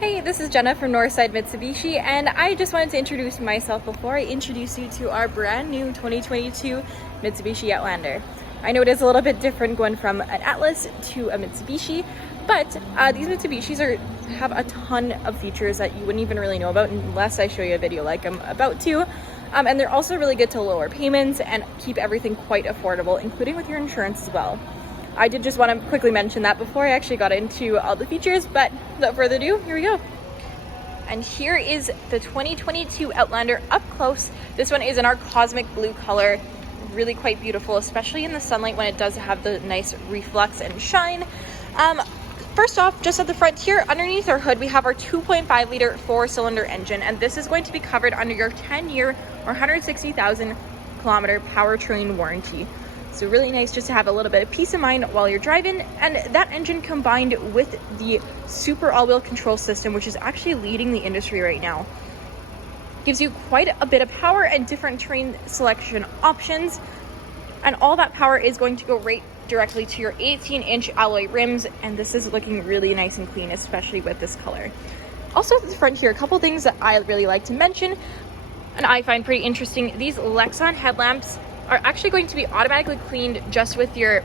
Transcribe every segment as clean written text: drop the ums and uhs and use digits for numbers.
Hey, this is Jenna from Northside Mitsubishi, and I just wanted to introduce myself before I introduce you to our brand new 2022 Mitsubishi Outlander. I know it is a little bit different going from an Atlas to a Mitsubishi, but these Mitsubishis have a ton of features that you wouldn't even really know about unless I show you a video like I'm about to. And they're also really good to lower payments and keep everything quite affordable, including with your insurance as well. I did just want to quickly mention that before I actually got into all the features, but without further ado, here we go. And here is the 2022 Outlander up close. This one is in our cosmic blue color, really quite beautiful, especially in the sunlight when it does have the nice reflux and shine. First off, just at the front here, underneath our hood, we have our 2.5 liter 4-cylinder engine, and this is going to be covered under your 10-year or 160,000 kilometer powertrain warranty. So really nice just to have a little bit of peace of mind while you're driving. And that engine combined with the super all-wheel control system, which is actually leading the industry right now, gives you quite a bit of power and different terrain selection options. And all that power is going to go right directly to your 18-inch alloy rims. And this is looking really nice and clean, especially with this color. Also at the front here, a couple things that I really like to mention and I find pretty interesting. These Lexan headlamps are actually going to be automatically cleaned just with your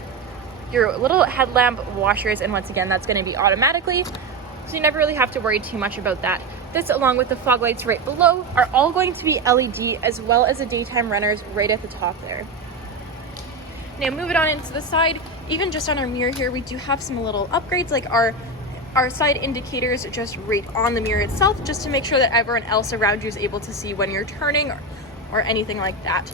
little headlamp washers, and once again that's going to be automatically, so you never really have to worry too much about that. This, along with the fog lights right below, are all going to be LED, as well as the daytime runners right at the top there. Now moving on into the side, even just on our mirror here, we do have some little upgrades, like our side indicators just right on the mirror itself, just to make sure that everyone else around you is able to see when you're turning or anything like that.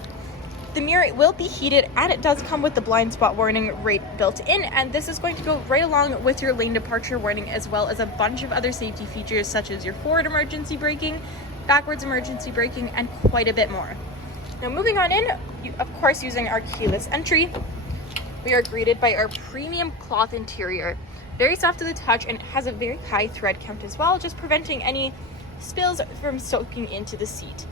The mirror will be heated, and it does come with the blind spot warning right built in, and this is going to go right along with your lane departure warning, as well as a bunch of other safety features such as your forward emergency braking, backwards emergency braking, and quite a bit more. Now moving on in, of course using our keyless entry, we are greeted by our premium cloth interior. Very soft to the touch and has a very high thread count as well, just preventing any spills from soaking into the seat.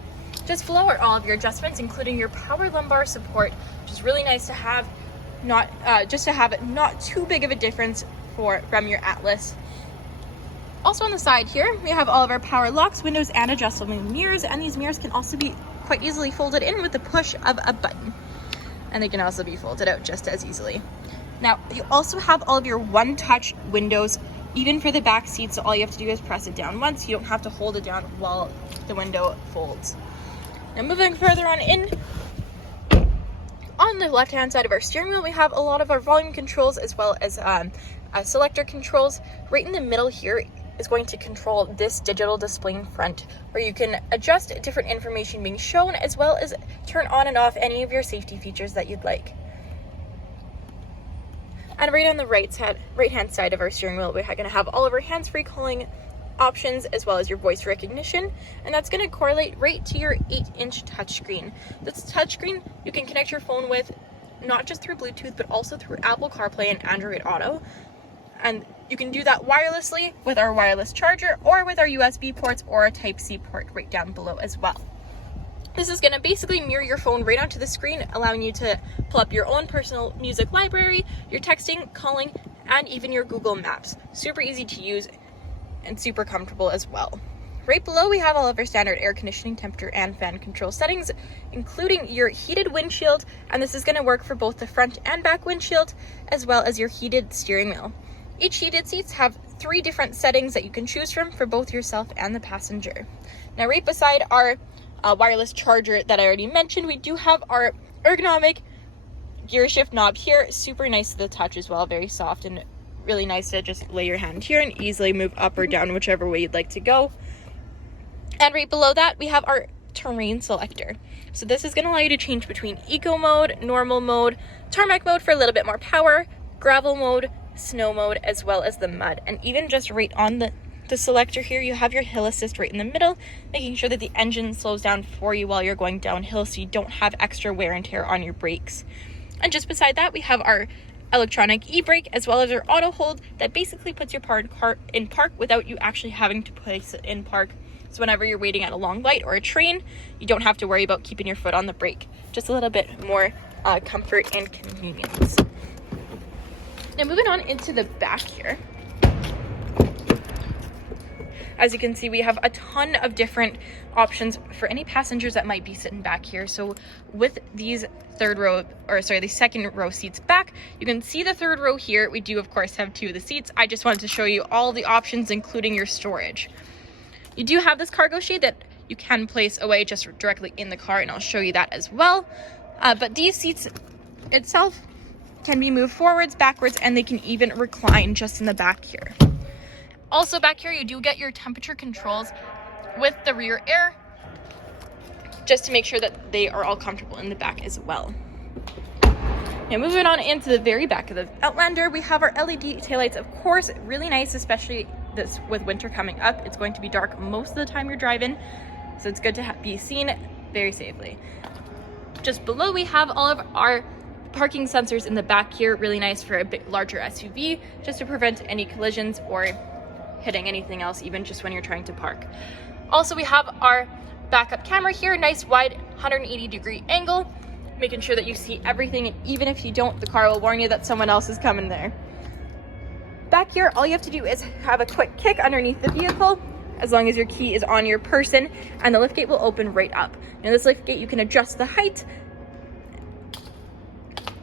Just below are all of your adjustments, including your power lumbar support, which is really nice to have, not too big of a difference from your Atlas. Also on the side here, we have all of our power locks, windows, and adjustable mirrors, and these mirrors can also be quite easily folded in with the push of a button. And they can also be folded out just as easily. Now, you also have all of your one-touch windows, even for the back seat, so all you have to do is press it down once. You don't have to hold it down while the window folds. Now moving further on in, on the left-hand side of our steering wheel, we have a lot of our volume controls, as well as selector controls. Right in the middle here is going to control this digital display in front, where you can adjust different information being shown, as well as turn on and off any of your safety features that you'd like. And right on the right-hand side of our steering wheel, we're going to have all of our hands-free calling options, as well as your voice recognition, and that's going to correlate right to your 8-inch touchscreen. This touchscreen you can connect your phone with, not just through Bluetooth, but also through Apple CarPlay and Android Auto. And you can do that wirelessly with our wireless charger, or with our USB ports, or a Type-C port right down below as well. This is going to basically mirror your phone right onto the screen, allowing you to pull up your own personal music library, your texting, calling, and even your Google Maps. Super easy to use and super comfortable as well. Right below, we have all of our standard air conditioning, temperature, and fan control settings, including your heated windshield, and this is going to work for both the front and back windshield, as well as your heated steering wheel. Each heated seats have 3 different settings that you can choose from for both yourself and the passenger. Now, right beside our wireless charger that I already mentioned, we do have our ergonomic gear shift knob here. Super nice to the touch as well, very soft, and really nice to just lay your hand here and easily move up or down whichever way you'd like to go. And right below that, we have our terrain selector. So this is going to allow you to change between eco mode, normal mode, tarmac mode for a little bit more power, gravel mode, snow mode, as well as the mud. And even just right on the selector here, you have your hill assist right in the middle, making sure that the engine slows down for you while you're going downhill, so you don't have extra wear and tear on your brakes. And just beside that, we have our electronic e-brake, as well as our auto hold, that basically puts your car in park without you actually having to place it in park. So whenever you're waiting at a long light or a train, you don't have to worry about keeping your foot on the brake. Just a little bit more comfort and convenience. Now moving on into the back here, As you can see, we have a ton of different options for any passengers that might be sitting back here. So with these the second row seats back, you can see the third row here. We do of course have 2 of the seats. I just wanted to show you all the options, including your storage. You do have this cargo shade that you can place away just directly in the car, and I'll show you that as well. But these seats itself can be moved forwards, backwards, and they can even recline just in the back here. Also back here, you do get your temperature controls with the rear air, just to make sure that they are all comfortable in the back as well. Now moving on into the very back of the Outlander, we have our LED taillights, of course, really nice, especially this with winter coming up. It's going to be dark most of the time you're driving, so it's good to be seen very safely. Just below, we have all of our parking sensors in the back here, really nice for a bit larger SUV, just to prevent any collisions or hitting anything else, even just when you're trying to park. Also, we have our backup camera here, nice wide 180-degree angle, making sure that you see everything, and even if you don't, the car will warn you that someone else is coming there. Back here, all you have to do is have a quick kick underneath the vehicle, as long as your key is on your person, and the liftgate will open right up. Now this liftgate, you can adjust the height,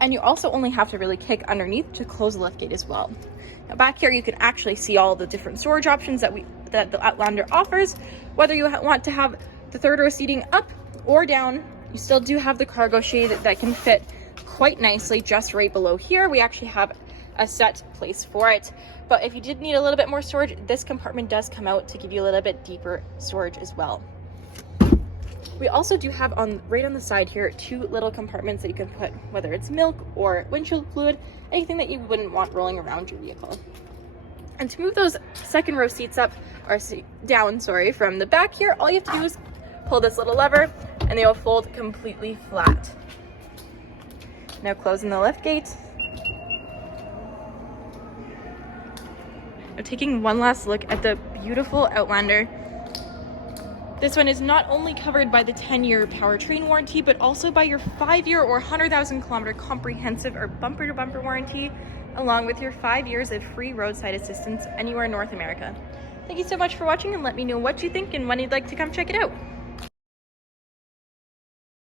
and you also only have to really kick underneath to close the liftgate as well. Now back here, you can actually see all the different storage options that the Outlander offers. Whether you want to have the third row seating up or down, you still do have the cargo shade that can fit quite nicely just right below here. We actually have a set place for it. But if you did need a little bit more storage, this compartment does come out to give you a little bit deeper storage as well. We also do have right on the side here 2 little compartments that you can put, whether it's milk or windshield fluid, anything that you wouldn't want rolling around your vehicle. And to move those second row seats down from the back here, all you have to do is pull this little lever and they will fold completely flat. Now closing the lift gate. Now taking one last look at the beautiful Outlander. This one is not only covered by the 10-year powertrain warranty, but also by your 5-year or 100,000-kilometer comprehensive or bumper-to-bumper warranty, along with your 5 years of free roadside assistance anywhere in North America. Thank you so much for watching, and let me know what you think and when you'd like to come check it out.